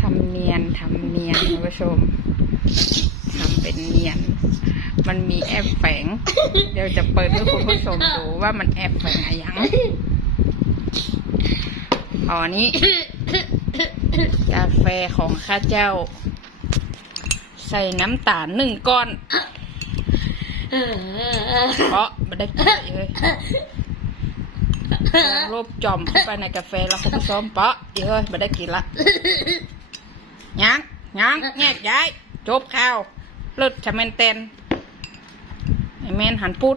ทำเนียนทำเนียนคุณผู้ชมทำเป็นเนียน มันมีแอบแฝง เดี๋ยวจะเปิดให้คุณผู้ชมดูว่ามันแอบแฝงอะไรยังอ๋อนี้กาแฟของข้าเจ้า ใส่น้ำตาลหนึ่งก้อนเพราะไม่ได้กินเลยรบจอมเข้าไปในกาแฟแล้วคุณผู้ชมเปาะเยวเฮ้ยไม่ได้กินละ ยังยังแงกย้าย จบข้าวเลิศชะเมนเตนไอแมนหันพุด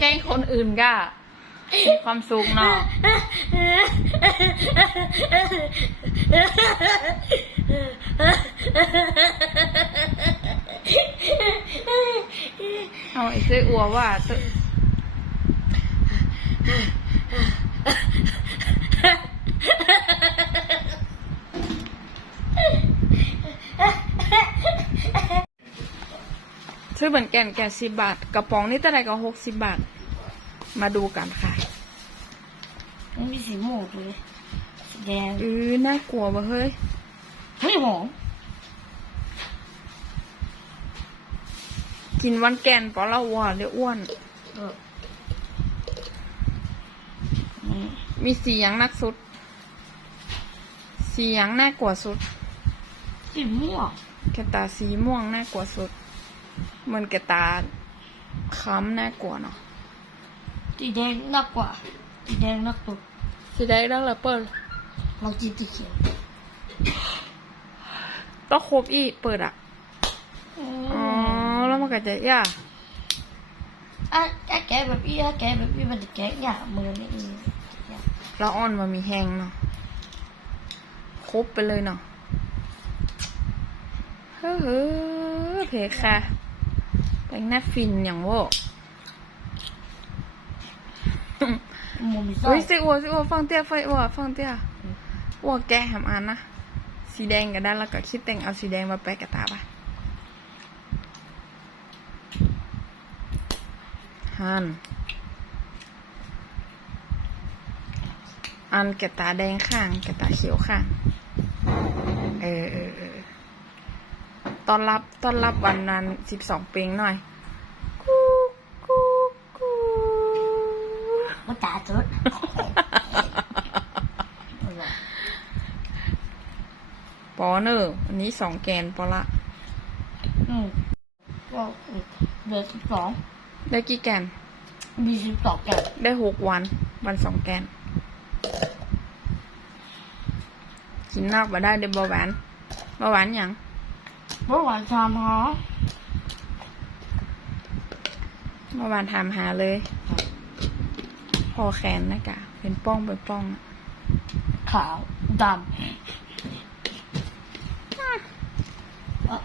แกล้งคนอื่นก็มีความสุขเนาะเอาไอ้เจ้ออัวว่าตึ ซื้อเหมือนแกนแกสิบบาท กระป๋องนี่เท่าไหร่ก็หกสิบบาท มาดูกันค่ะมันมีสีม่วงเลยสีแดงอือน่ากลัววะเฮ้ยเฮ้ยหอมกินวันแกนเพราะเราอ้วนเดี๋ยวอ้วน เออ มีสีหยังนักสุดสีหยังน่ากลัวสุด สีม่วงแกตาสีม่วงน่ากลัวสุด เหมือนแกตาค้ำน่ากลัวเนาะ สีแดงนักกว่าสีแดงนักตุกสีได้แล้วเหรอเปิดลองกินสีเขียวต้องครบอีกเปิดอะ อ๋อ แล้วมันก็จะยาก อะอะแกะแบบนี้อะแกะแบบนี้มันจะแกะยากมือนี่เองแล้วอ่อนมันมีแห้งเนาะครบไปเลยเนาะเฮ้อเพค่ะแต่งหน้าฟินอย่างโว่ามือมีส้เฮ้มยสิอัวสิอัวฟังเตี้ยไฟอัวฟังเตี้ยอัวแกะหำอันนะสีแดงก็ได้แล้วก็คิดแต่งเอาสีแดงมาแปะกับตาปะฮัน อันแกะตาแดงข้าง แกะตาเขียวข้าง เออเออเออตอนรับตอนรับวันนั้นสิบสองเปงหน่อย กูกูกูมันตาจุดปอเนอร์อันนี้สองแกนปอละ อืมก็เดือนสิบสองได้กี่แกน มีสิบสองแกะได้หกวัน วันสองแกน กินนอกมาได้เดี๋ยวเบาหวานเบาหวานหยังเมื่อวานชามฮะเบาหวานถามหาเลย พอแขนนะกะ เป็นป้องเป็นป้องอะขาวดำเอ่อ